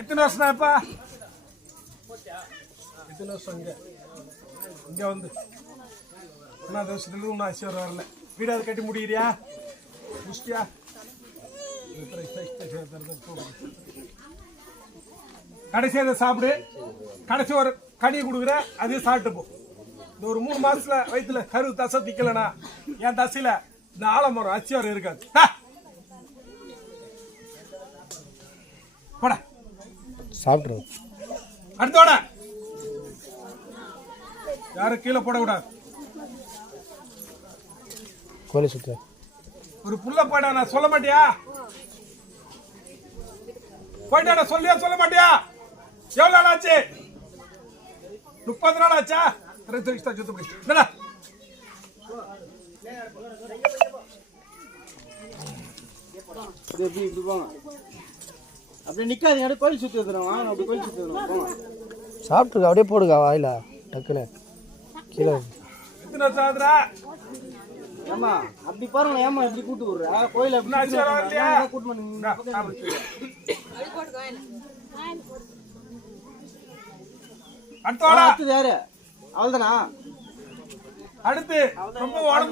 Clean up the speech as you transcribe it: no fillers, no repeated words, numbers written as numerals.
எத்தனை வருஷம்ப்பா? எத்தனை வருஷம் இங்கே வந்து 1 வருஷத்துல ஒன்றும் ஆசீர்வாதம் வரல. வீடாவது கட்டி முடிக்கிறியா? முடிச்சிட்டியா? கடைசி அதை சாப்பிடு. கடைசி ஒரு கனியை கொடுக்குற, அதையும் சாப்பிட்டு போ. இந்த ஒரு 3 மாசத்துல வயிற்றுல கரு தசை திக்கலனா என் தசையில இந்த ஆலமரம் அச்சியாரம் இருக்காது. போட சாப்பிட்றோம். அடுத்தோட யாரும் கீழே போடக்கூடாது. கோழி சுத்த ஒரு புள்ள போயிட்டா நான் சொல்ல மாட்டியா? போயிட்டா சொல்லியா சொல்ல மாட்டியா? எவ்வளவு நாள் ஆச்சு? 30 நாள் ஆச்சா? அப்படி நிக்காதீங்க, கோயில் சுத்தி வந்துடும். அப்படி கோயில் சுத்தி வந்துடும். சாப்பிட்டுருக்க, அப்படியே போடுங்க வாயில டக்குன்னு கீழே. ஏமா அப்படி பாருங்க, ஏமா இப்படி கூட்டு விடுற கோயில் கூட்டு அடுத்து யாரு? அவள்தானா? அடுத்து ரொம்ப உடம்பு